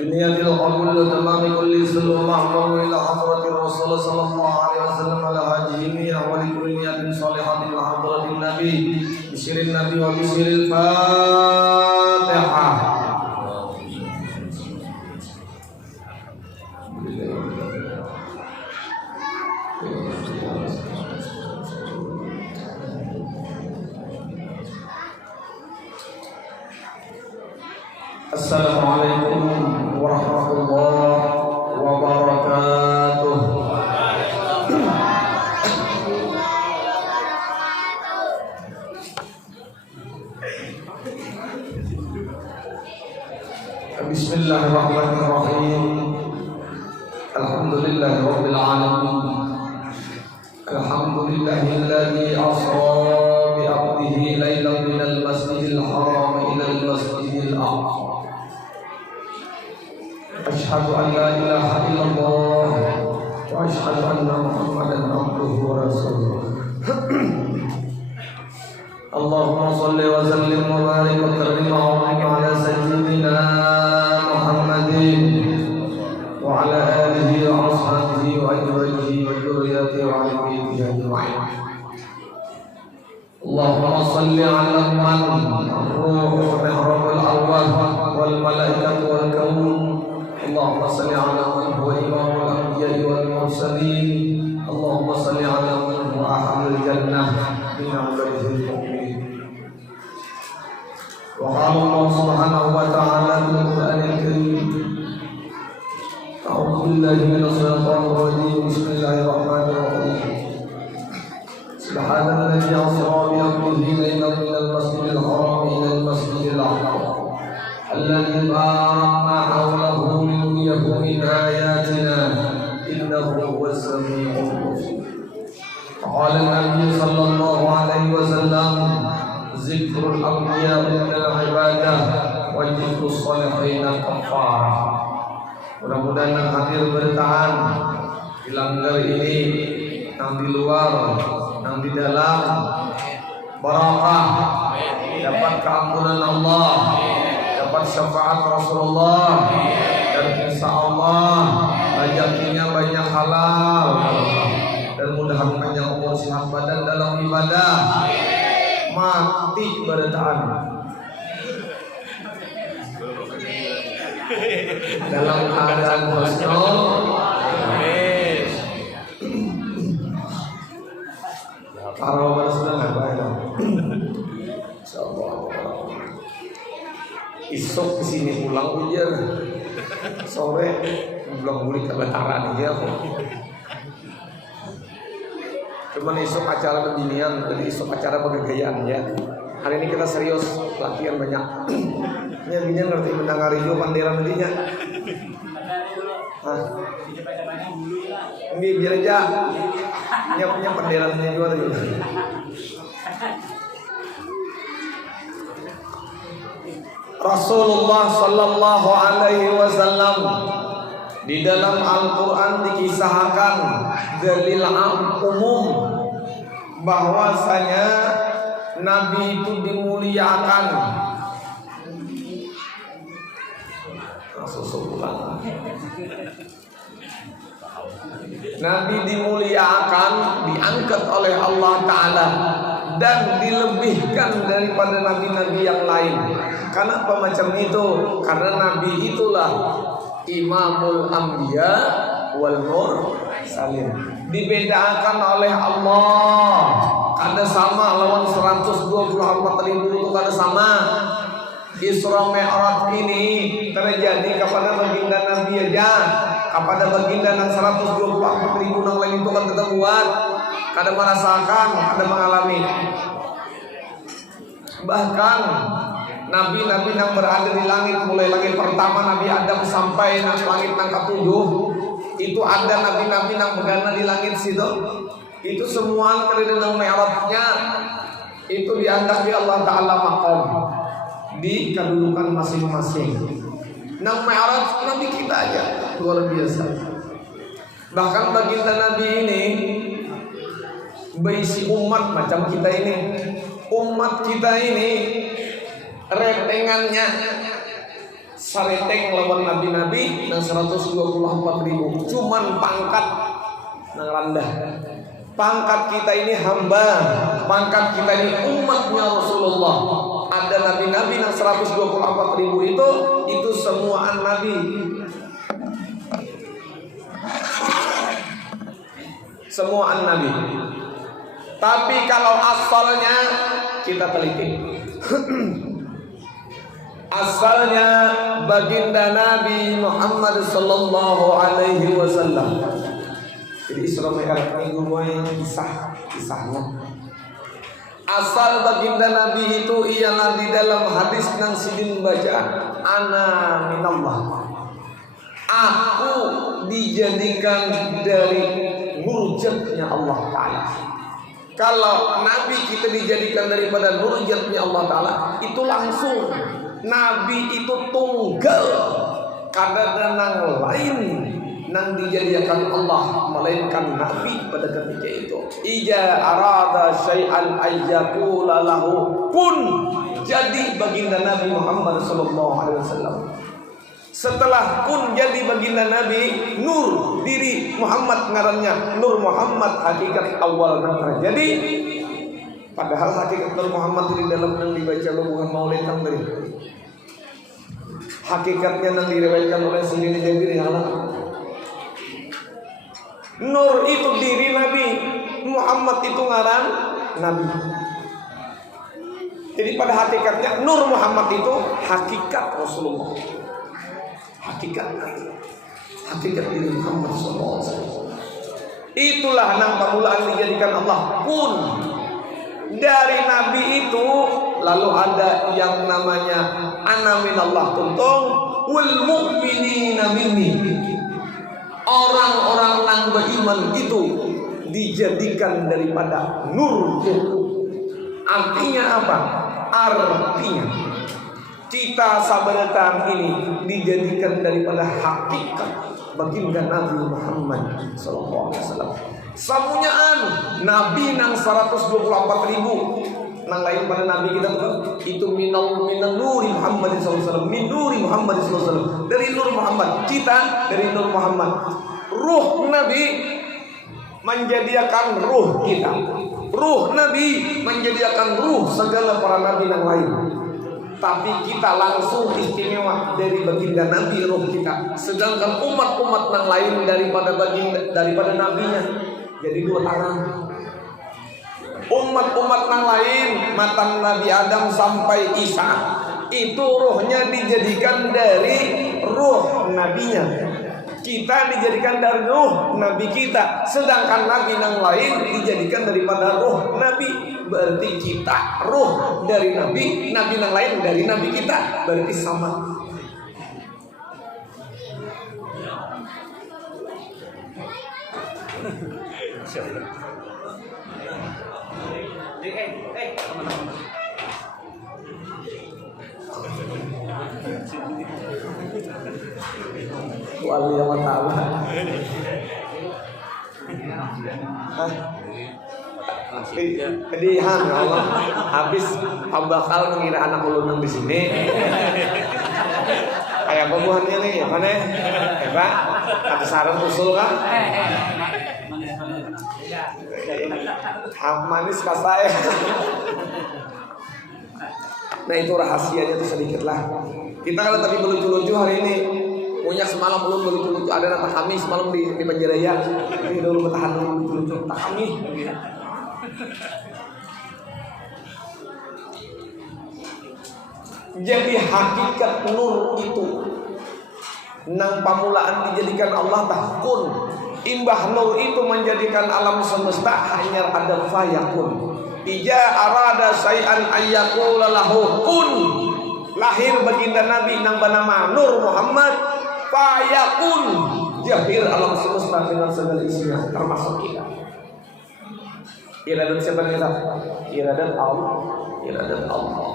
Biniyatil qabul tamami kulli sulul mahmud ila hadratir rasul sallallahu alaihi wasallam ala hajimi wa li kulli niyatin shalihatin la hadratin nabi bisiril nabi wa bisiril fatihah. Assalamualaikum warahmatullahi wabarakatuh. Bismillahirrahmanirrahim. Alhamdulillahirabbil alamin. Alhamdulillahilladzi asra bi 'abdihi lailan minal masjidil haram ila al masjidil aqsa. Asyhadu an la ilaha illallah wa asyhadu anna Muhammadan abduhu wa rasuluh. Allahumma shalli wa sallim wa barik wa karrim wa 'azim ala sayyidina Muhammadin wa ala alihi wa ashabihi wa azwajihi wa dhurriyyatihi wa alihi ajma'in. Allahumma shalli ala man ruh wa mihrabul arwah wal malaikatu wal kawn. Allahumma salli ala man huwa imamul anbiya'i wal mursalin. Allahumma salli ala man huwa ahlul jannah min ibadihil mu'minin. Wa qala Allah subhanahu wa ta'ala fil Qur'anil Karim. A'udzu billahi minash shaitanir rajim. Bismillahirrahmanirrahim. Subhanalladzi asra bi 'abdihi lailan minal masjidil haram ila al masjidil aqsa. الذي باركنا حوله لنريه من آياتنا إنه هو السميع البصير. قال النبي صلى الله عليه وسلم ذكر الأنبياء من العبادة وذكر الصالحين كفارة. Mudah-mudahan yang hadir bertahan di langgar ini, yang di luar, yang di dalam, barakah, dapat keampunan Allah, dapat syafaat Rasulullah, dan insya Allah rezekinya banyak halal, dan mudah-mudahan panjang umur sehat badan dalam ibadah, mati bertahan dalam keadaan husnul. Kalau sudah nggak baik, insyaallah. Isok kesini pulang hujan, sore belum balik ke Bataran aja. Cuman isok acara beginian, jadi isok acara pegagayaan ya. Hari ini kita serius latihan banyak. Ini begini ngerti mendengar itu panderan tadinya. Hah? Ini biar aja. Ini punya panderannya juga tadi. Rasulullah sallallahu alaihi wasallam di dalam Al-Qur'an dikisahkan dalil umum bahwasanya Nabi itu dimuliakan. Rasulullah Nabi dimuliakan, diangkat oleh Allah Ta'ala dan dilebihkan daripada nabi-nabi yang lain. Kenapa macam itu? Karena Nabi itulah Imamul Anbiya wal Mursalin. Dibedakan oleh Allah. Kada sama lawan 124.000 itu kada sama. Isra Mi'raj ini terjadi kepada baginda Nabi aja. Kepada baginda yang 124.000 yang lain itu kan kita buat. Kada merasakan, kada mengalami. Bahkan nabi-nabi yang berada di langit, mulai langit pertama Nabi Adam sampai langit yang ketujuh, itu ada nabi-nabi yang berada di langit situ. Itu semua keridaan Mi'rajnya itu diangkat di Allah Ta'ala maqam, di kedudukan masing-masing. Nang Mi'raj Nabi kita aja luar biasa. Bahkan baginda Nabi ini berisi umat macam kita ini. umat kita ini retengannya sareteng lawan nabi-nabi dan 124.000 cuman pangkat nang rendah. Pangkat kita ini hamba, pangkat kita ini umatnya Rasulullah. Ada nabi-nabi yang 124.000 itu semua nabi. Semua nabi. Tapi kalau asalnya kita teliti. Asalnya baginda Nabi Muhammad sallallahu alaihi wasallam. Jadi Isra Mi'raj minggu yang kisahnya. Asal baginda Nabi itu ialah di dalam hadis yang sidin baca, ana minallah. Aku dijadikan dari murjatnya Allah Ta'ala. Kalau Nabi kita dijadikan daripada murjatnya Allah Ta'ala, itu langsung Nabi itu tunggal. Kadang nang lain nang dijadikan Allah melainkan Nabi pada ketika itu. Ija arada syai'an ayyakula lahu kun. Jadi baginda Nabi Muhammad sallallahu alaihi wasallam. Setelah kun jadi baginda Nabi, nur diri Muhammad ngarannya Nur Muhammad, hakikat awal nang jadi. Padahal hakikat Nur Muhammad di dalam yang dibaca bukan maulid yang dari. Hakikatnya yang diriwayatkan oleh sendiri Jabir ya Allah. Nur itu diri Nabi, Muhammad itu ngaran Nabi. Jadi pada hakikatnya Nur Muhammad itu hakikat Rasulullah. Hakikat diri Muhammad SAW. Itulah nang permulaan dijadikan Allah kun. Dari Nabi itu lalu ada yang namanya ana minallah tuntung wal mu'minina minni. Orang-orang yang beriman itu dijadikan daripada nur itu. Artinya apa? Artinya kita sabaratan ini dijadikan daripada hakikat baginda Nabi Muhammad sallallahu alaihi wasallam. Samunyaan Nabi nang 124.000 nang lain pada Nabi kita itu minal nuri Muhammad sallallahu alaihi wasallam, min nuri Muhammad sallallahu alaihi wasallam, dari nur Muhammad. Kita dari nur Muhammad. Ruh Nabi menjadikan ruh kita. Ruh Nabi menjadikan ruh segala para nabi yang lain. Tapi kita langsung istimewa dari baginda Nabi ruh kita. Sedangkan umat-umat yang lain daripada nabinya jadi dua tangan. Umat-umat yang lain matan Nabi Adam sampai Isa itu ruhnya dijadikan dari ruh nabinya. Kita dijadikan dari ruh Nabi kita. Sedangkan Nabi yang lain dijadikan daripada ruh Nabi. Berarti kita ruh dari Nabi, Nabi yang lain dari Nabi kita. Berarti sama. Wali yang ta'ala. Jadi Allah habis bakal mengira anak ulun di sini. Kayak pembuahannya nih, ya mana? Pak, ada saran usul kan? Manis pas saya. Nah itu rahasianya tuh sedikit lah. Kita kalau tadi lucu-lucu hari ini. Punya semalam belum lucu-lucu, ada anak kami semalam di Banjaraya. Jadi dulu bertahan dulu lucu-lucu tak kami. Jadi hakikat nur itu nang pamulaan dijadikan Allah tahkun. Imbah nur itu menjadikan alam semesta hanya ada fayakun. Ija arada syai'an ayyakula lahu kun. Lahir baginda Nabi nang bernama Nur Muhammad, fayakun, jahir alam semesta dengan segala isinya termasuk kita. Iradat siapa kita? Iradat Allah. Iradat Allah.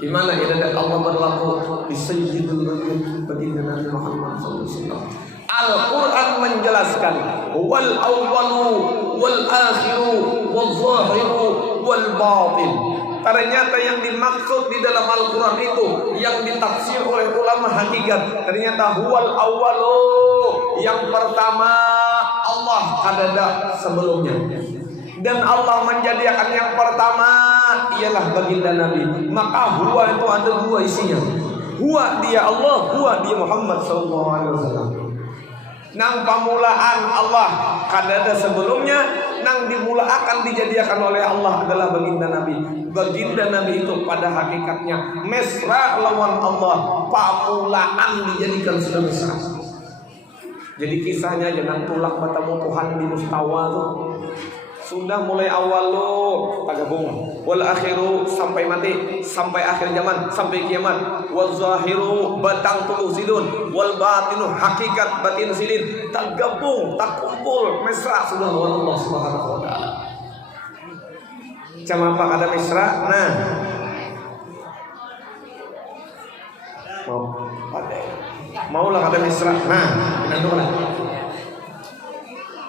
Di mana iradat Allah berlaku? Di sayyidul wujud baginda Nabi Muhammad SAW. Al-Quran menjelaskan wal awwalu wal akhiru wal zahiru wal batin. Ternyata yang dimaksud di dalam Al-Quran itu, yang ditafsir oleh ulama hakikat, ternyata huwal awwalu, yang pertama Allah kadada sebelumnya. Dan Allah menjadikan yang pertama ialah baginda Nabi. Maka huwa itu ada dua isinya. Huwa dia Allah, huwa dia Muhammad sallallahu alaihi wasallam. Nang pamulaan Allah kadada sebelumnya, nang dimulakan dijadikan oleh Allah adalah baginda Nabi. Baginda Nabi itu pada hakikatnya mesra lawan Allah, pamulaan dijadikan sudah mesra. Jadi kisahnya jangan tulak bertemu Tuhan di Mustawa tuh. Sudah mulai awal lo tagabung, wal akhiru sampai mati, sampai akhir zaman, sampai kiamat, wal zahiru batang tubuh sidun, wal batinu hakikat batin sidin, tergabung, tak kumpul, mesra sudah lawan Allah Subhanahu wa taala. Macam apa kata mesra? Nah, mau lah kata mesra. Nah, ini lah.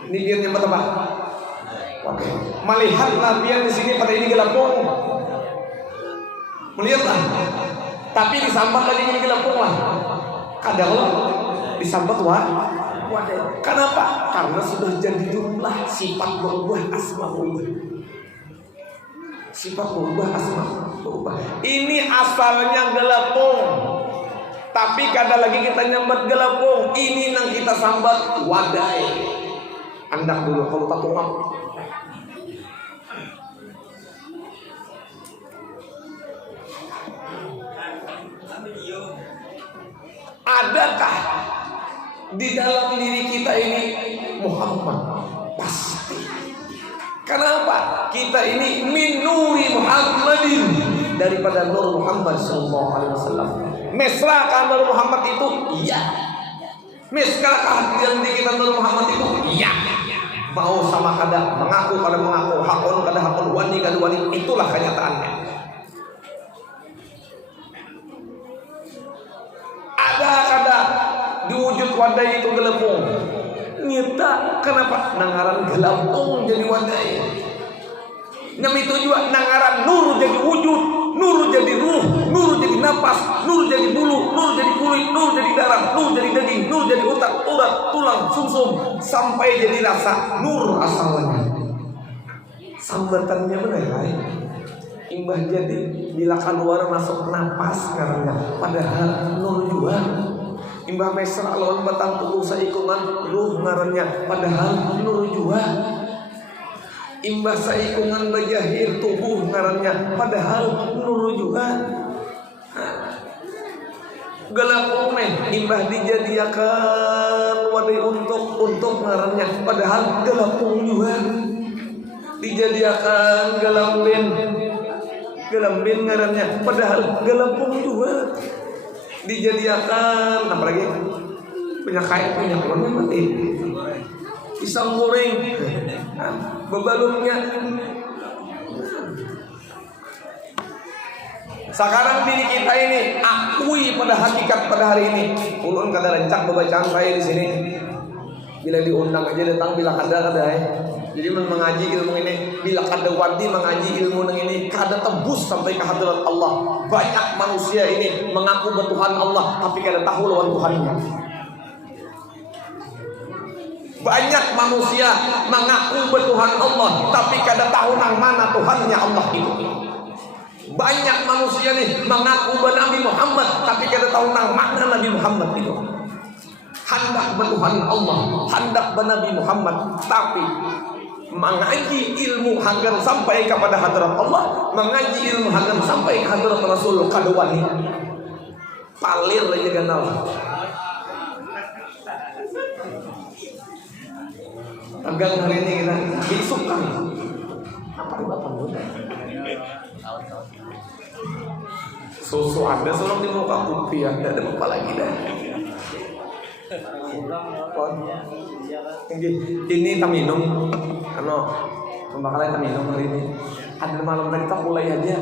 Ini biar nyampe apa? Oke. Melihat nabian di sini pada ini gelapung. Melihatlah. Tapi disambat lagi ini gelapung lah. Kadang disambat wadah. Kenapa? Karena sudah jadi jumlah sifat berubah, asma berubah. Sifat berubah, asma berubah. Ini asalnya gelapung. Tapi kadang lagi kita nyambat gelapung. Ini yang kita sambat wadai. Andak dulu kalau tak tungap. Adakah di dalam diri kita ini Muhammad? Pasti. Kenapa? Kita ini min nuri Muhammadin, daripada nur Muhammad sallallahu alaihi wasallam. Mesra kan nur Muhammad itu? Iya. Mesra kan yang di kita nur Muhammad itu? Iya. Mau sama kada mengaku kada mengaku, hakun kada hakun, wani kada wani, itulah kenyataannya. Ada diwujud wadah itu gelapung. Nyata kenapa? Nangaran gelapung jadi wadah. Nam itu juga nangaran nur jadi wujud, nur jadi ruh, nur jadi napas, nur jadi bulu, nur jadi kulit, nur jadi darah, nur jadi daging, nur jadi otak, urat, tulang, sumsum, sampai jadi rasa. Nur asalnya. Sambatannya benar. Imbah jadi bila keluar masuk napas karena padahal nur juga. Imbah mesra lawan batang tubuh saikungan ruh ngarannya padahal nur juga. Imbah saikungan bajahir tubuh ngarannya padahal nur juga. Gelapung imbah dijadiakan wadah untuk ngarannya padahal gelapung juga. Dijadiakan gelambin ngarannya padahal gelapung juga. Dijadiakan apa lagi? Punya goreng mati. Pisang goreng. Bebalungnya. Sekarang diri kita ini akui pada hakikat pada hari ini. Ulun kada rencak bacaan saya di sini. Bila diundang aja datang, bila kada ya. Jadi mengaji ilmu ini, bila kada wadi mengaji ilmu ini, kada tembus sampai ke hadirat Allah. Banyak manusia ini mengaku bertuhan Allah, tapi kada tahu lawan Tuhannya. Banyak manusia mengaku bertuhan Allah, tapi kada tahu nang mana Tuhannya Allah itu. Banyak manusia nih mengaku Nabi Muhammad, tapi kada tahu nang mana Nabi Muhammad itu. Hendak bertuhan Allah, hendak Nabi Muhammad, tapi mengaji ilmu agar sampai kepada hadirat Allah, mengaji ilmu agar sampai ke hadirat Rasul kadawani. Palir aja kenal. Tegang hari ini kita besok kan. Apa itu apa muda? Susu ada seorang di muka kopi ada apa lagi dah. Ini tak minum, karena pembakalan tak minum hari ini. Ada malam tadi tak mulai aja.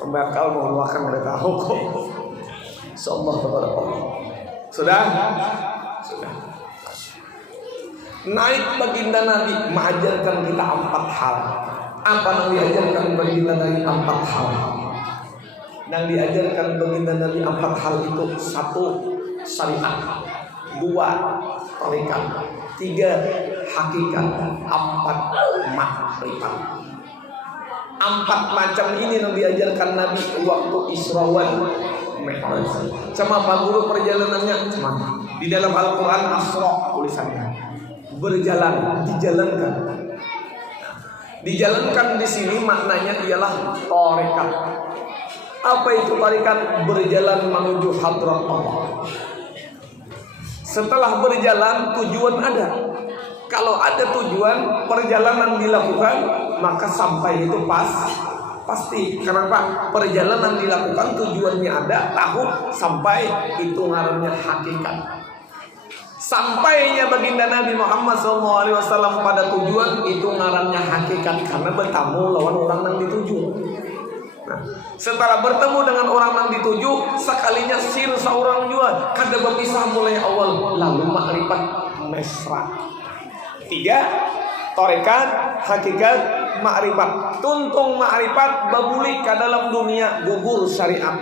Pembakal mau makan mereka kok. Insyaallah kepada Allah. Sudah. Naik baginda Nabi mengajarkan kita 4 hal. Apa yang diajarkan baginda Nabi 4 hal? Yang diajarkan baginda Nabi 4 hal itu: 1. Syariat, 2. Tarikat, 3. Hakikat, 4. Makrifat. 4 macam ini yang diajarkan Nabi waktu Isra wal Mi'raj. Sama Pak Guru perjalanannya cuma di dalam Al-Quran Asra tulisannya berjalan, dijalankan. Dijalankan di sini maknanya ialah tarekat. Apa itu tarekat? Berjalan menuju hadrat Allah. Setelah berjalan tujuan ada. Kalau ada tujuan, perjalanan dilakukan, maka sampai itu pasti. Kenapa? Perjalanan dilakukan, tujuannya ada, tahu, sampai itu ngarannya hakikat. Sampainya baginda Nabi Muhammad SAW pada tujuan itu ngarannya hakikat, karena bertemu lawan orang yang dituju. Nah, setelah bertemu dengan orang yang dituju, sekalinya sir seorang jua kada berpisah mulai awal, lalu makrifat mesra. 3. Tarekat, hakikat, makrifat. Tuntung makrifat babulik ke dalam dunia gugur syariat.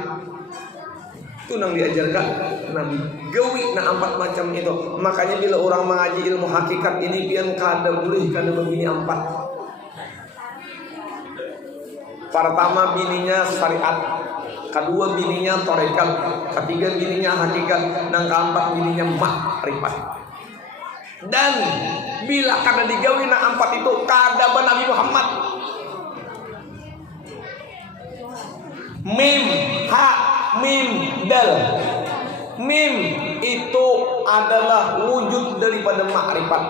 Itu yang diajarkan Nabi. Gawi na 4 macam itu. Makanya bila orang mengaji ilmu hakikat ini pian kada boleh kada begini 4. Pertama bininya syariat, kedua bininya tarekat, ketiga bininya hakikat, dan keempat bininya makrifat. Dan bila kada digawi na 4 itu kada Nabi Muhammad. Mim, ha, mim, dal. Mim itu adalah wujud daripada makrifat.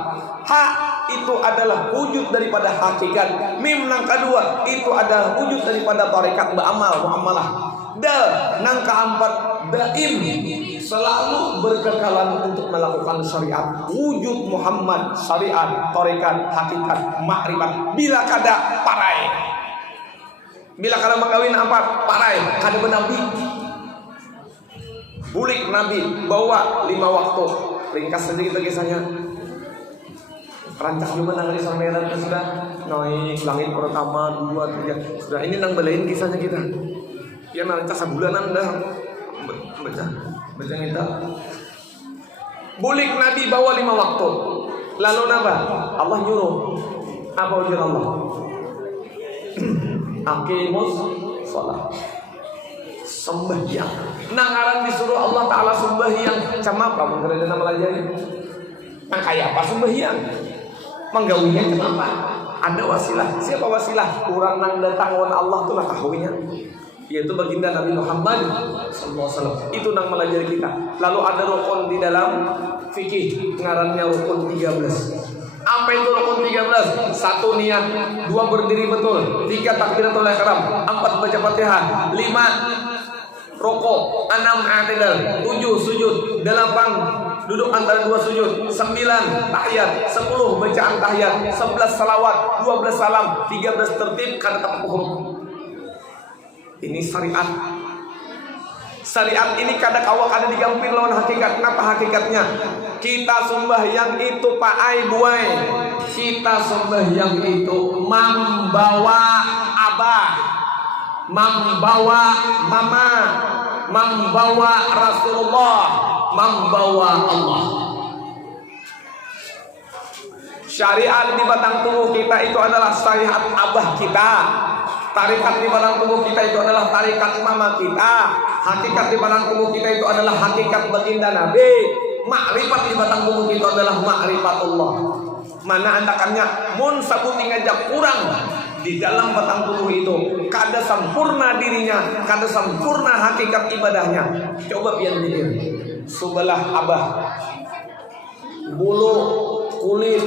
Ha itu adalah wujud daripada hakikat. Mim nang kedua itu adalah wujud daripada tarekat, muamalah. Dal nang keempat daim, selalu berkekalan untuk melakukan syariat. Wujud Muhammad, syariat, tarekat, hakikat, makrifat. Bila kada parai. Bila kada mengawin 4 parai, kada benabi. Bulik Nabi bawa 5 waktu. Ringkas sedikit kisahnya. Rancak juga nang risau merah sudah naik langit pertama 2 3 sudah ini nang belain kisahnya kita. Ya rancak sebulanan dah baca kita. Bulik Nabi bawa 5 waktu. Lalu apa? Allah nyuruh. Apa ujian Allah? Aqimus shalah. Sembahyang. Nangaran disuruh Allah Ta'ala sembahyang. Cama apa? Menggerak nama melajari. Nah kayak apa sembahyang? Menggawinya kenapa? Ada wasilah. Siapa wasilah? Orang nang datang wan Allah tu nak tahunya. Yaitu baginda Nabi Muhammad SAW. Itu nang melajari kita. Lalu ada rukun di dalam fikih, ngarannya rukun 13. Apa itu rukun 13? 1 niat, 2 berdiri betul, 3 takbiratul ihram, 4 baca Fatihah, 5 rukuk, 6 i'tidal, 7 sujud, 8 duduk antara 2 sujud, 9 tahiyat, 10 bacaan tahiyat, 11 salawat, 12 salam, 13 tertib kada tak huruf. Ini syariat. Syariat ini kada kawak kada digampir lawan hakikat. Kenapa hakikatnya? Kita sembahyang itu paai buai. Kita sembahyang itu membawa abah, membawa mama, membawa Rasulullah, membawa Allah. Syariat di batang tubuh kita itu adalah syariat abah kita. Tarikat di batang tubuh kita itu adalah tarikat mama kita. Hakikat di batang tubuh kita itu adalah hakikat baginda Nabi. Makrifat di batang tubuh kita adalah makrifatullah. Mana andakannya mun sabuting ngajak kurang di dalam batang tubuh itu kada sempurna dirinya, kada sempurna hakikat ibadahnya. Coba pian pikir. Subalah abah, bulu, kulit,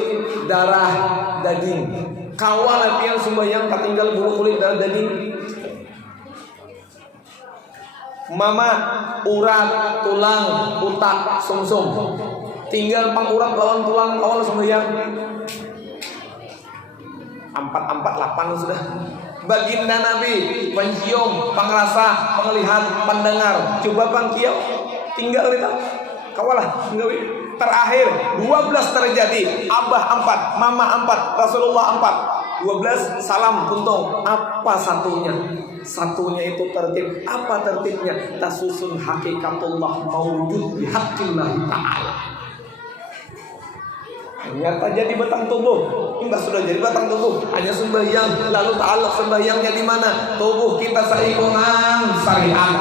darah, daging. Kawal pian sembahyang katinggal bulu, kulit, darah, daging. Mama, urat, tulang, otak, sumsum. Tinggal pangurat lawan tulang awal sembahyang. 4 8 sudah. Baginda Nabi, pencium, pengrasa, penglihat, pendengar. Coba pangkiau, tinggal kita. Kawalah, nggawi. terakhir 12 terjadi. Abah 4, Mama 4, Rasulullah 4. 12 salam puntung. Apa satunya? Satunya itu tertib. Apa tertibnya? Tasusun hakikatullah mawujud bihaqillah ta'ala. Ternyata jadi batang tubuh. Enggak sudah jadi batang tubuh, hanya sembahyang. Lalu ta'aluk sembahyangnya di mana? Tubuh kita seikungan syariat.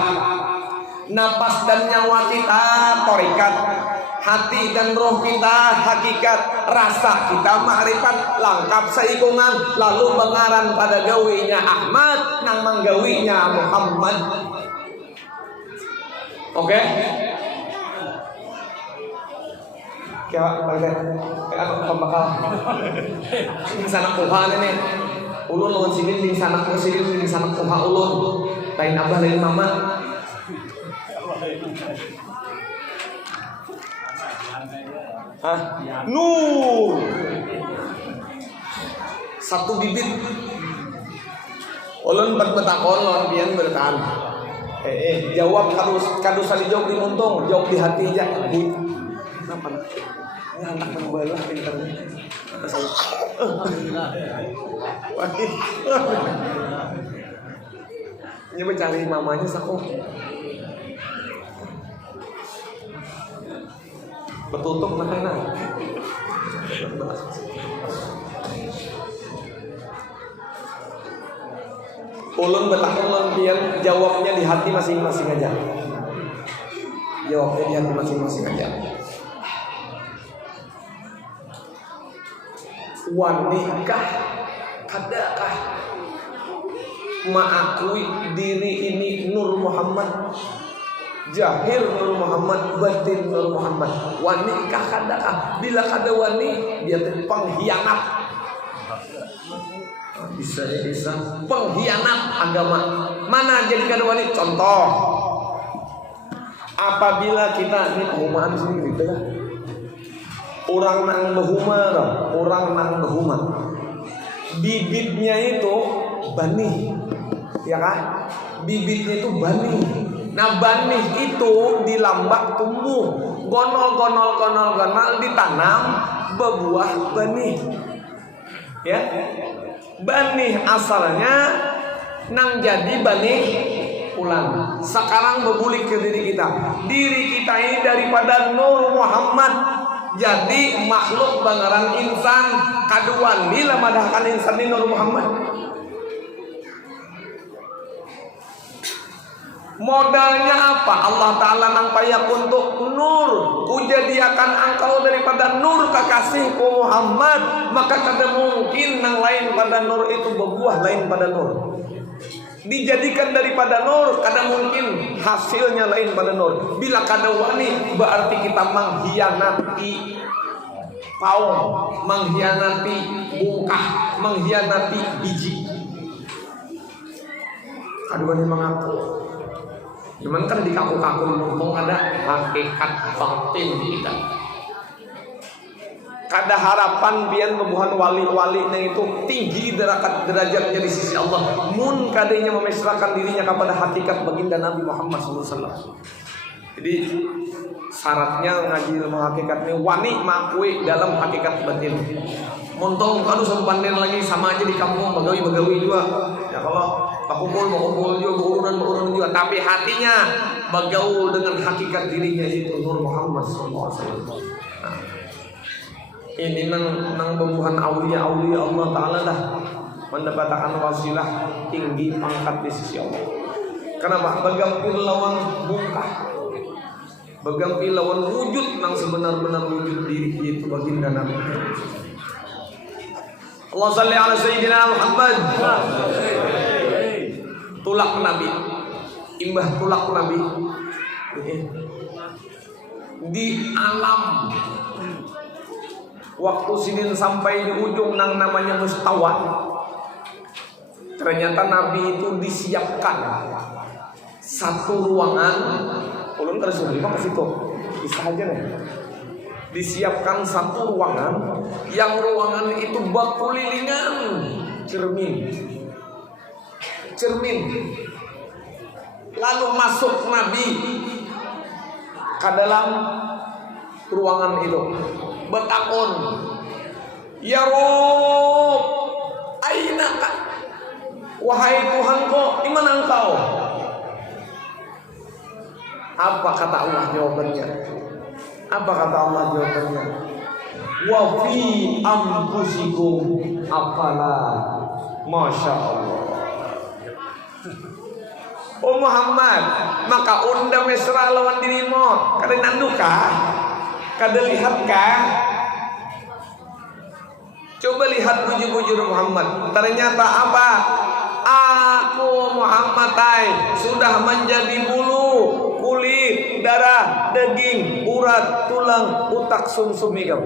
Napas dan nyawa kita torikat. Hati dan roh kita hakikat. Rasa kita ma'rifat. Lengkap seikungan. Lalu bengaran pada gawinya Ahmad, nang manggawinya Muhammad. Oke? Kaya pembakal ini sanak Tuhan ini ulun lawan sidin di sanak sidin di sanak Tuhan ulun lain abah lain mama. Hah? Nur satu bibit ulun berbetakon lawan pian bertahan. Jawab kadu sali jawab di muntung, jawab di hati aja. Kenapa? Ini anak membelah internet. Ini mencari mamanya sako. Betutup mana? Ulun belakang pian jawabnya di hati masing-masing aja. Jawabnya di hati masing-masing aja. Wanikah kadakah mengakui diri ini Nur Muhammad, jahir Nur Muhammad, batin Nur Muhammad. Wanikah kadakah, bila kada wani dia pengkhianat. Bisa pengkhianat agama. Mana jadi kada wani? Contoh, apabila kita ini perumahan sini gitu ya. Orang nang behuma, bibitnya itu bani, ya kan? Bibitnya itu bani. Nah bani itu dilambak tumbuh, gonol ditanam berbuah bani. Ya, bani asalnya nang jadi bani ulang. Sekarang berbulik ke diri kita. Diri kita ini daripada Nur Muhammad. Jadi makhluk bangaran insan kaduan bila madahkan insan ini Nur Muhammad. Modalnya apa? Allah Ta'ala nang payak untuk nur. Kujadiakan engkau daripada nur kekasihku Muhammad. Maka kada mungkin nang lain pada nur itu berbuah lain pada nur. Dijadikan daripada nur, kada mungkin hasilnya lain pada nur. Bila kada wani, berarti kita mengkhianati kaum, mengkhianati bungkah, mengkhianati biji. Kada wani mengaku. Cuman kan di kaku-kaku ngomong ada hakikat batin kita. Kada harapan biar membuhan wali-wali itu tinggi derajatnya di sisi Allah. Mun kadanya memesrakan dirinya kepada hakikat baginda Nabi Muhammad SAW. Jadi syaratnya ngaji ilmu hakikat ini wani makui dalam hakikat batin. Montong kalau sempanden lagi sama aja di kampung bagawi juga. Ya kalau kumpul juga, berurunan juga. Tapi hatinya bergaul dengan hakikat dirinya itu Nur Muhammad SAW. Nah, ini nang pembuhan aulia Allah Ta'ala dah mendapatkan wasilah tinggi pangkat di sisi Allah. Kenapa? Bagampil lawan bungkah, bagampil lawan wujud nang sebenar-benar wujud diri itu baginda Nabi. Allah salli ala Sayyidina Muhammad. Tulak Nabi, imbah tulak Nabi di alam. Waktu sidin sampai di ujung nang namanya Mustawa, ternyata Nabi itu disiapkan satu ruangan. Ulun terus lima ke situ, bisa aja nih. Disiapkan satu ruangan, yang ruangan itu berkelilingan cermin. Lalu masuk Nabi ke dalam ruangan itu bertakun, ya Rob, ainaka, wahai Tuhanku, di mana engkau? Apa kata Allah jawabannya? Apa kata Allah jawabannya? Wa fi anfusikum afala, masya Allah. Oh Muhammad, maka unda mesra lawan dirimu. Kada nanduka, kada lihatkah? Coba lihat bujur-bujur Muhammad. Ternyata apa? Aku Muhammad sudah menjadi bulu, kulit, darah, daging, urat, tulang, otak, sumsum igam.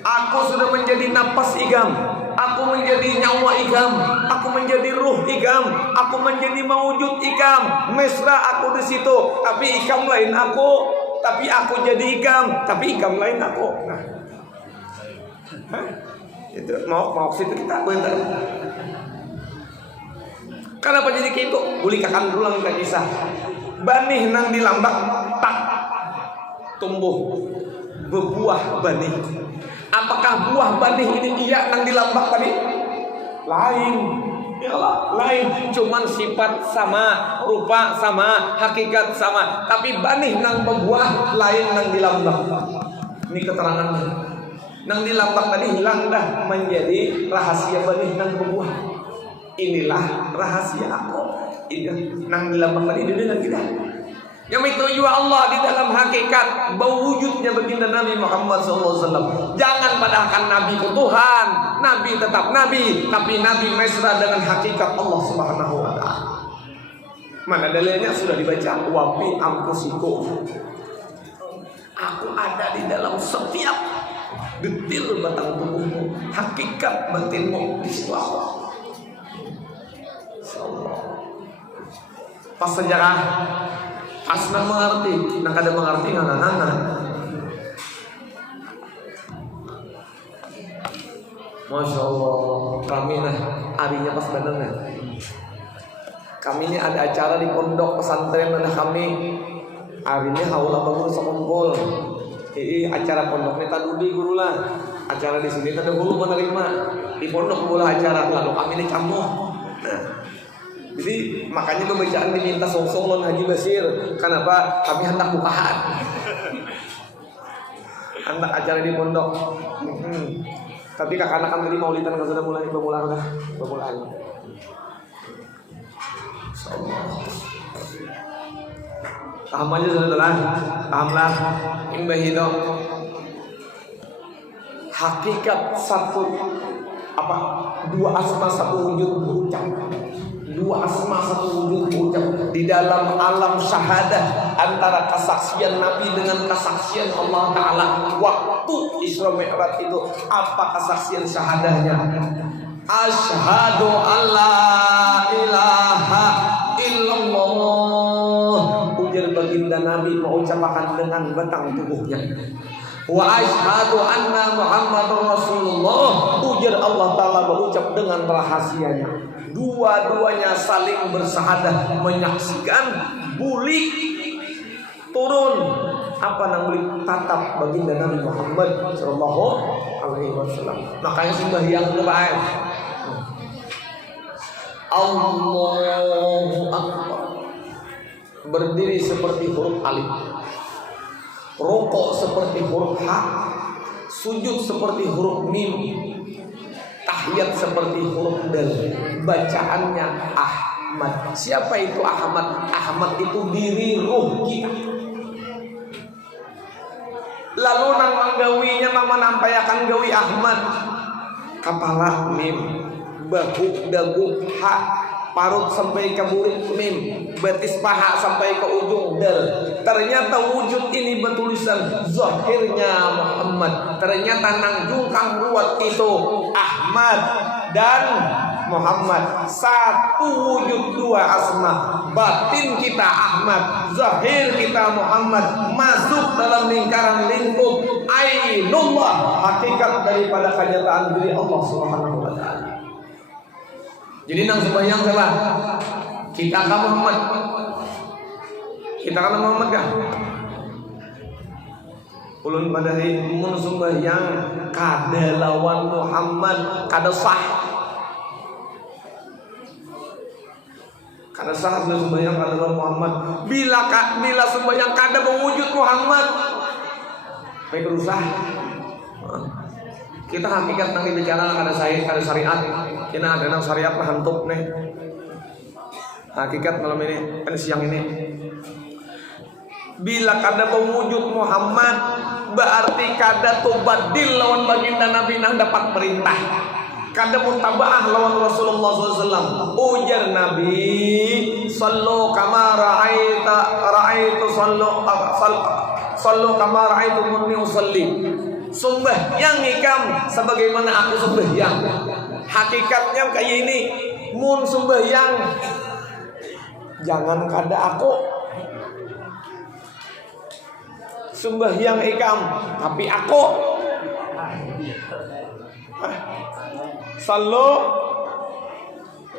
Aku sudah menjadi napas igam. Aku menjadi nyawa igam. Aku menjadi ruh igam. Aku menjadi mawujud igam. Mesra aku di situ. Tapi ikam lain aku. Tapi aku jadi igam. Tapi igam lain aku. Nah, itu mau situ kita aku yang tahu. Kenapa jadi kayak itu? Boleh kakak ulang kita kisah. Banih nang dilambak tak tumbuh berbuah banih. Apakah buah banih ini iya nang dilambak tadi? Lain. Yalah, lain. Cuman sifat sama, rupa sama, hakikat sama. Tapi banih nang berbuah lain nang dilambak. Ini keterangannya. Nang dilambak tadi hilang dah menjadi rahasia banih nang berbuah. Inilah rahasia aku. Ini nang dilambak tadi dia dan kita. Yang itu juga Allah di dalam hakikat wujudnya baginda Nabi Muhammad SAW. Jangan padahkan Nabi itu Tuhan, Nabi tetap Nabi, tapi Nabi mesra dengan hakikat Allah Subhanahu Wa Taala. Mana dalilnya sudah dibaca? Wafi ampusiku. Aku ada di dalam setiap detil batang tubuhmu, hakikat batinmu di situ Allah. Pas sejarah asna mengerti, nak ada mengerti ngana-ngana. Masya Allah, kami nah harinya pas benernya. Kami ini ada acara di pondok pesantren ada kami. Hari ini haula bangun sekumpul. Ini acara pondoknya tadi guru lah. Acara di sini tadi guru menerima. Di pondok bola acara lalu kami ini campur. Nah, jadi makanya pembacaan diminta song-song lon Haji Basir. Kenapa? Kami hendak bukaan. Hendak acara di pondok. Tapi kakak-anak kan tadi maulidan kan sudah mulai pemulaan. Paham aja saudara. Pahamlah. Imbahido. Hakikat satu apa? Dua asma satu wujud berucap. Dua asma satu wujud berucap di dalam alam syahadah antara kesaksian Nabi dengan kesaksian Allah Ta'ala. Waktu Isra Mi'raj itu apa kesaksian syahadahnya? Asyhadu an la ilaha illallah. Ujar baginda Nabi mengucapkan dengan batang tubuhnya. Wa asyhadu anna Muhammadur Rasulullah. Ujar Allah Ta'ala mengucap dengan rahasianya. Dua-duanya saling bersahadah menyaksikan bulik turun apa namanya tatap baginda Nabi Muhammad sallallahu alaihi wasallam. Makanya sembahyang kebaik. Allahu Akbar. Berdiri seperti huruf alif. Rukuk seperti huruf ha. Sujud seperti huruf mim. Tahiyat seperti huruf dal. Bacaannya Ahmad. Siapa itu Ahmad? Ahmad itu diri ruh kita. Lalu nang manggawinya nang menampayakan gawi Ahmad. Kepala mim, bahu dagu ha, parut sampai ke burik mim, betis paha sampai ke ujung dal. Ternyata wujud ini bertulisan zahirnya Muhammad. Ternyata nang jungkang ruwat itu Ahmad dan Muhammad. Satu wujud dua asma. Batin kita Ahmad, zahir kita Muhammad. Masuk dalam lingkaran lingkup Ainullah, hakikat daripada kenyataan diri Allah Subhanahu wa Ta'ala. Jadi nang sembahyang siapa? Kita kan Muhammad. Kita kan Muhammad kan? Ulun pada mun sembahyang kada lawan Muhammad kada sah. Kada sah sembahyang kada lawan Muhammad. Bila sembahyang kada mewujud Muhammad, baik berusaha. Kita hakikat nanti bicara kada syariat. Kena ada nang syariat lah hantuk nih. Hakikat malam ini kan siang ini. Bila kada mewujud Muhammad, berarti kada tubadil lawan baginda Nabi nang dapat perintah. Kada mutabaah lawan Rasulullah SAW. Ujar Nabi, sallu kama ra'aitu sallu kama ra'aitu munni usalli. Sembahyang ikam sebagaimana aku sembahyang. Hakikatnya kayak ini, mun sembahyang jangan kada aku sembahyang ikam, tapi aku sallu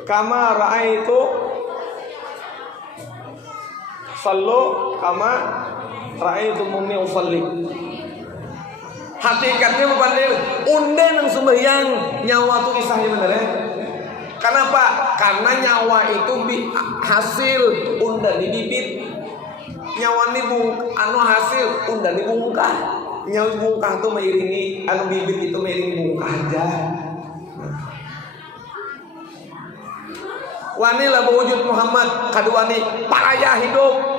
kama ra'aitu mumni usalli. Hakikatnya bukan unde nang sembahyang nyawa tu kisahnya bener ya. Kenapa? Karena nyawa itu hasil undan di bibit. Nyawa ni hasil undan di bungkah. Nyawa bungkah tu mengiringi bibit itu mengiringi bungkah aja. Wani lah wujud Muhammad, kaduani paraya hidup.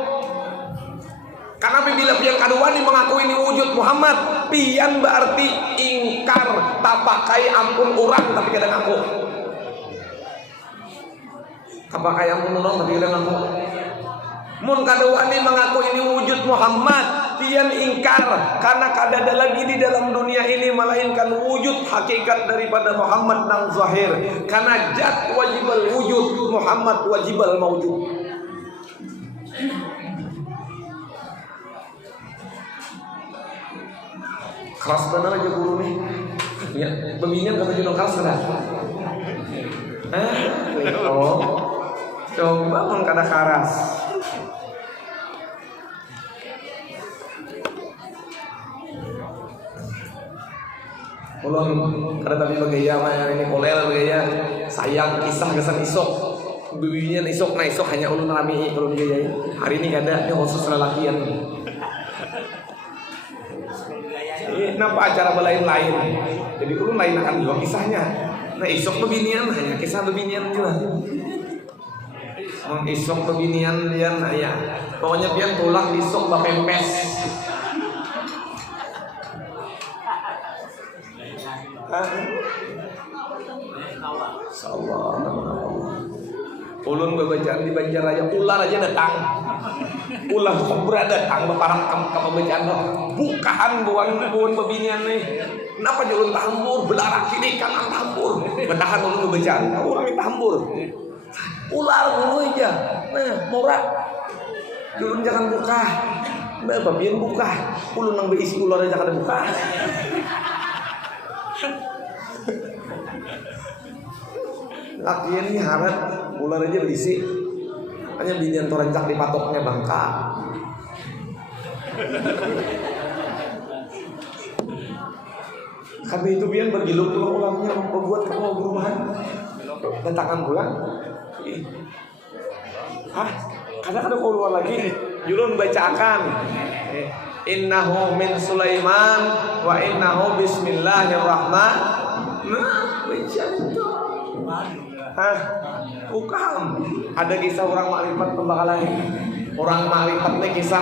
Karena bila pian kaduani mengaku ini wujud Muhammad, pian berarti ingkar tak pakai ampun orang tapi kadang ngaku. Tak pakai ampun orang tapi kadang ngaku. Mun kaduani mengaku ini wujud Muhammad, pian ingkar karena kada ada lagi di dalam dunia ini melainkan wujud hakikat daripada Muhammad nang zahir. Karena zat wajibal wujud, Muhammad wajibal maujud. Keras benar aja guru nih. Ya, pembinaan kata judul keras kada. Oh, coba mun kada keras. Ulun kada tapi bagaya mah ini kolel bagaya sayang kisah kesan isok. Bibinya isok na isok hanya ulun rami ulun gaya. Hari ini kada ini khusus lelakian. Kenapa acara lain-lain? Jadi ulun lain akan juga kisahnya. Nah isok bebinian hanya kisah bebinian juga. Isok bebinian dia ya. Pokoknya pian tulang isok bapempes. Ulun bebacaan di Banjaraya ular aja datang. Ulah kobra datang beparang ke pembacaan bukaan buan bebinian nih. Kenapa julun tahambur belarang kini kanan tahambur bertahan ulun bebacaan orang ini tahambur ular dulu aja. Nah murah julun jangan buka babian buka ulun nang beisi ular aja kada buka. Lakian ini harap ular aja berisi hanya binian torencak di patoknya bangka. Kami itu biar bergilung pulang ulangnya membuat kamu berumahan dan tangan pulang. Kadang-kadang keluar lagi julun bacakan innahu min Sulaiman wa innahu bismillahirrahmanirrahim. Baca itu. Bukan. Ada kisah orang makrifat pembakalan. Orang makrifat ini kisah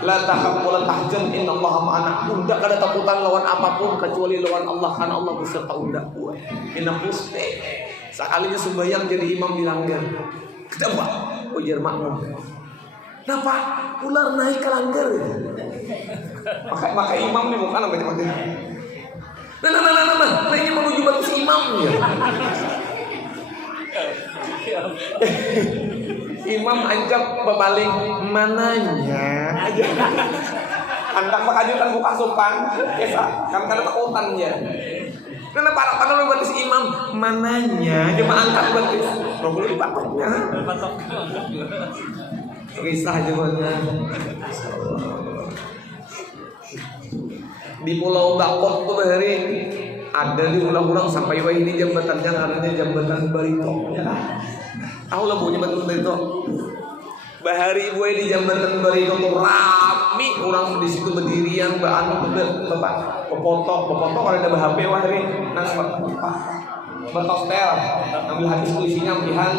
la takhaf wa la tahzan innallaha ma'ana. Unda kada takutan lawan apapun kecuali lawan Allah karena Allah beserta unda. Inna puste. Sekalinya sembahyang jadi imam bilang dia. Kenapa? Ujar makmum. Kenapa? Ular naik ke langgar. Maka imam nih bukan sampai tempat ini. Nah, ini menuju batu si imam ya. Imam anjak berbalik mananya aja. Andak makajutan buka sopan, kan kada takutan ya. Karena para lu batis imam mananya cuma angkat batis. Enggak boleh dipatoknya. Kisah aja banyak. Di Pulau Bangkok tuh hari ada di ulang-ulang sampai wah ini jambatannya namanya jambatan Barito. Tahu lah bu jambatan Barito. Bahari gue di jambatan Barito tuh rame orang di situ berdirian bahan bapak pepotok kalau ada HP wah hari nang bertostel ambil hadis polisinya ambilan.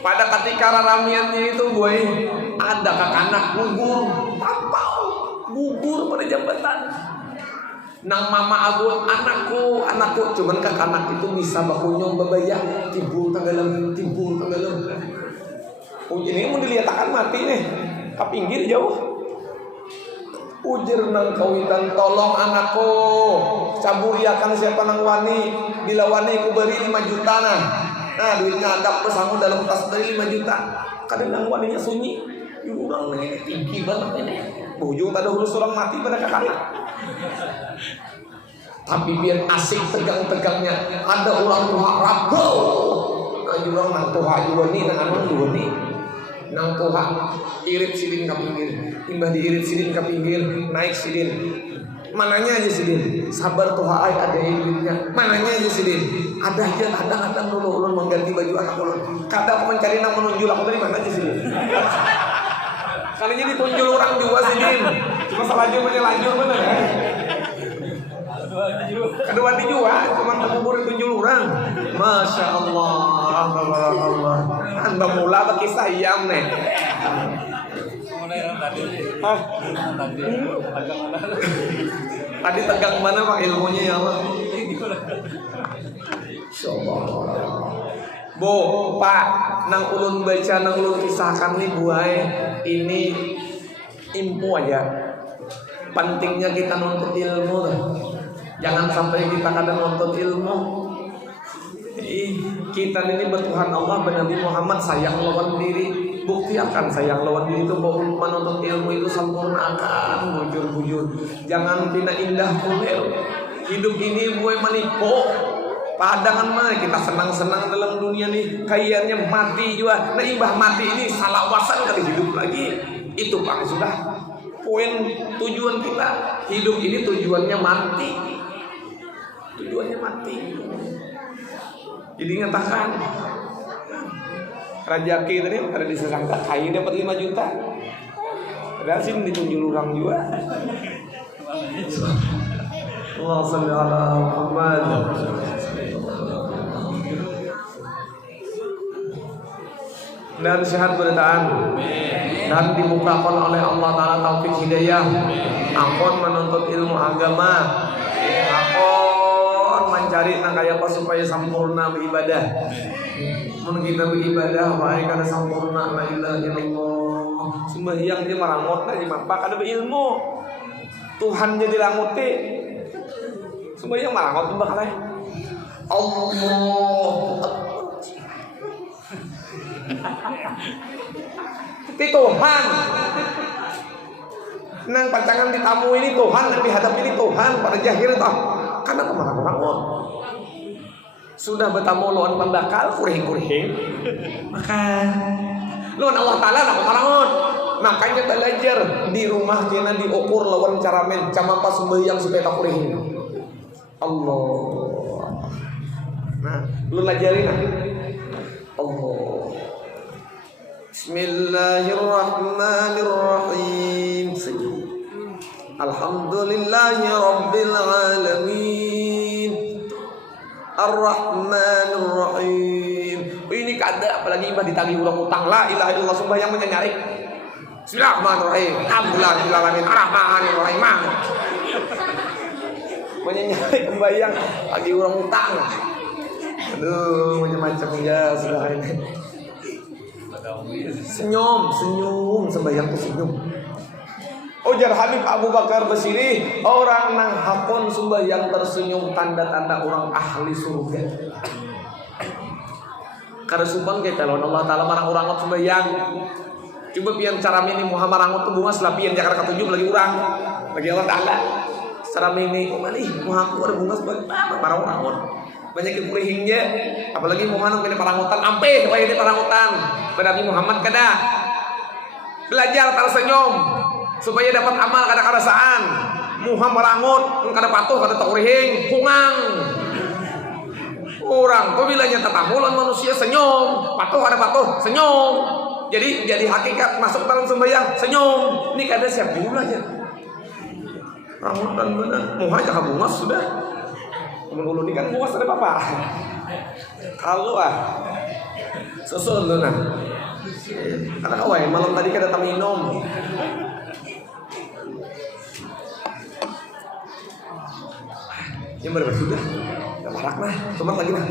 Pada ketika ramiannya itu gue ada anak gugur pada jambatan. Nang mama abun anakku cuman anak itu bisa bakunyong bebayang timbul tenggelam. Ini mau dilihatkan mati nih ke pinggir jauh. Ujar nang kawitan tolong anakku caburiakan siapa nang wani bila wani ku beri 5 juta nah duitnya ada pesangu dalam tas dari 5 juta kadang nang waninya sunyi orang ini tinggi banget ini bujung tak ada hulus orang mati pada kakak. Tapi biar asik tegang-tegangnya ada orang tua rabau orang nang tua juga nih nang tua irit sidin ke pinggir timbah diirit sidin ke pinggir naik sidin mananya aja sidin sabar tua ay ada duitnya mananya aja sidin ada dulu ulun mengganti baju anak ulun kadang mencari nang menunjuk aku dari mana aja sidin kalinya ditunjuk orang juga sidin cuma salah aja lanjut bener ya kedua dijual cuma kubur ditunjuk orang masya Allah tabarakallah anda mula pakai sayam nih tadi tegang mana pak ilmunya ya Allah Bu, Pak, nang ulun baca, nang ulun kisahkan nih buai ini info aja. Pentingnya kita nuntut ilmu tuh. Jangan sampai kita kadang nuntut ilmu. Kita ini bertuhan Allah Nabi Muhammad sayang lawan diri. Bukti akan sayang lawan diri itu bahwa menuntut ilmu itu sempurnakan bujur-bujur. Jangan tina indah kulel. Hidup ini buai menipu. Padangan mana kita senang-senang dalam dunia nih, kayaknya mati juga. Nah ibah mati ini salawasan kali hidup lagi. Itu Pak sudah poin tujuan kita. Hidup ini tujuannya mati. Tujuannya mati. Jadi ngatakan Raja Ki tadi ada di sesangka kayu dapat 5 juta. Padahal sih ditunjuk orang juga. Allah salli ala Muhammad. Dan sehat beritaan dan dibukakan oleh Allah Ta'ala taufik hidayah. Ampun menuntut ilmu agama, ampun mencari kaya apa supaya sempurna beribadah. Mun kita beribadah baik karena sempurna la ilaha illallah. Sembahyang dia marangot na mapa kada berilmu. Tuhan jadi rangote. Sembahyang marangot bakal Allah Ti Tuhan nang pancangan ditamu ini Tuhan, nang dihadap ini Tuhan pada jahir tah karena kemana orang sudah bertamu lawan pembakal kurih-kurih maka lawan Allah Ta'ala nak kemarangon. Makanya belajar di rumah kita diukur lawan cara men cama pas sembahyang supaya tak kurih Allah. Nah lu lajarin Allah. Bismillahirrahmanirrahim. Alhamdulillahi rabbil alamin. Ar-Rahmanir Rahim. Ini kada apalagi ibadah ditagih urang utang la ilaha illallah sembahyang menyanyarik. Bismillahirrahmanirrahim. Alhamdulillahirabbil alamin. Ar-Rahmanir Rahim. Menyanyarik sembahyang lagi urang utang. Aduh, macam-macam ya sudah ini. Senyum sembahyang tuh senyum. Ujar Habib Abu Bakar Basiri, orang nang hakon sembahyang tersenyum tanda-tanda orang ahli surga. Karena sumpah kita lawan Allah Ta'ala marang orang sembahyang. Coba pian cara mini Muhammad rangut tuh bunga selapian Jakarta 7 lagi orang. Bagi Allah Ta'ala. Cara mini kumani Muhammad ada bunga sebagai marang rangut. Banyak yang kurihingnya, apalagi Muhammad kena parangutan, ampe supaya dia parangutan. Berarti Muhammad kada belajar tersenyum. supaya dapat amal kada karasaan. Muha merangut kada patuh kada taurihing hungang. Orang tuh bilangnya tatamulan manusia senyum, patuh ada patuh senyum. Jadi hakikat masuk dalam sembahyang senyum. Ini kada siap gulanya. Rambutan benar, muha jangan bungas sudah. Menulu ini kan bungas ada apa? Kalau susun tuh nah. Karena kawai malam tadi kada minum. Yang berapa sudah? Gak marak nah, cuman lagi nah.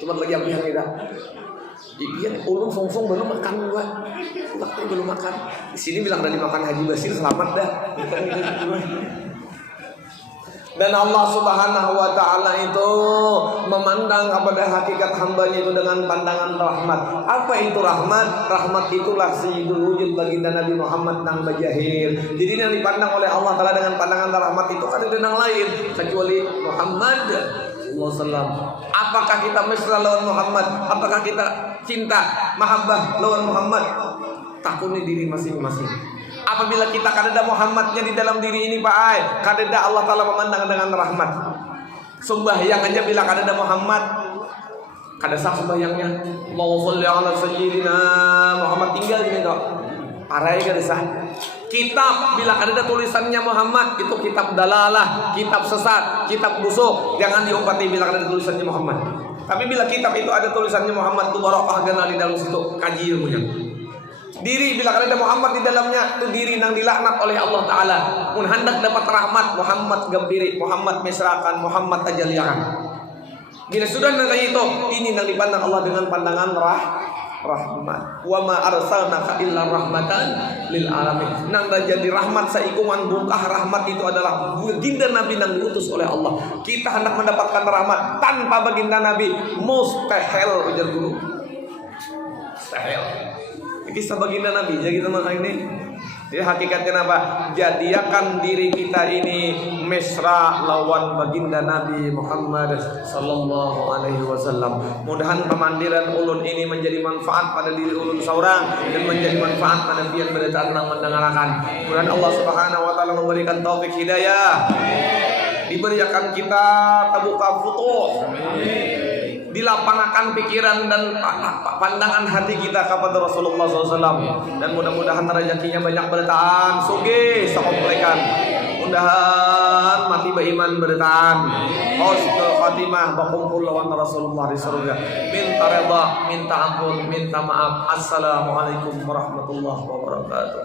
Cuman lagi yang kita. Iya, ulun song-song baru makan gua. Ulun belum makan. Di sini bilang dari makan Haji Basir selamat dah. Dan Allah Subhanahu wa taala itu memandang kepada hakikat hambanya itu dengan pandangan rahmat. Apa itu rahmat? Rahmat itulah sayyidul wujud baginda Nabi Muhammad nang bajahir. Jadi yang dipandang oleh Allah taala dengan pandangan rahmat itu kan ada yang lain kecuali Muhammad sallallahu. Apakah kita mesra lawan Muhammad? Apakah kita cinta mahabbah lawan Muhammad? Takuni diri masing-masing. Apabila kita kadada Muhammadnya di dalam diri ini Pak Ai, kadada Allah Ta'ala memandang dengan rahmat. Sembahyang aja bila kadada Muhammad, kada sah sembahyangnya. Allahumma sholli ala sayyidina Muhammad tinggal gini kok. Parai kada sah. Kitab bila kadada tulisannya Muhammad itu kitab dalalah, kitab sesat, kitab busuk. Jangan diumpati bila kadada tulisannya Muhammad. Tapi bila kitab itu ada tulisannya Muhammad, tu barokah gana di dalam situ, kaji ilmunya. Diri bila ada Muhammad di dalamnya itu diri nang dilaknat oleh Allah Ta'ala. Mun hendak dapat rahmat Muhammad gembiri, Muhammad mesrakan, Muhammad tajaliakan. Bila sudah nang itu ini nang dipandang Allah dengan pandangan rahmat. Wa ma arsalnaka illa rahmatan lil alamin. Nang jadi rahmat saikuman bungkah rahmat itu adalah baginda Nabi nang diutus oleh Allah. Kita hendak mendapatkan rahmat tanpa baginda Nabi mustahil ujar guru. Mustahil. Kisah baginda Nabi, jadi kita makan ini. Jadi hakikatnya apa? Jadikan diri kita ini mesra lawan baginda Nabi Muhammad sallallahu alaihi wasallam. Mudahan pemandiran ulun ini menjadi manfaat pada diri ulun seorang dan menjadi manfaat pada biar berita tenang mendengarkan. Mudahan Allah Subhanahu wa taala memberikan taufik hidayah. Diberikan kita terbuka futuh. Dilapangkan pikiran dan pandangan hati kita kepada Rasulullah SAW. Dan mudah-mudahan rezekinya banyak bertahan, sugih sakomplekan. Mudahan mati beriman bertahan. Husnul khatimah bakumpul lawan Rasulullah di surga. Minta redha, minta ampun, minta maaf. Assalamualaikum warahmatullahi wabarakatuh.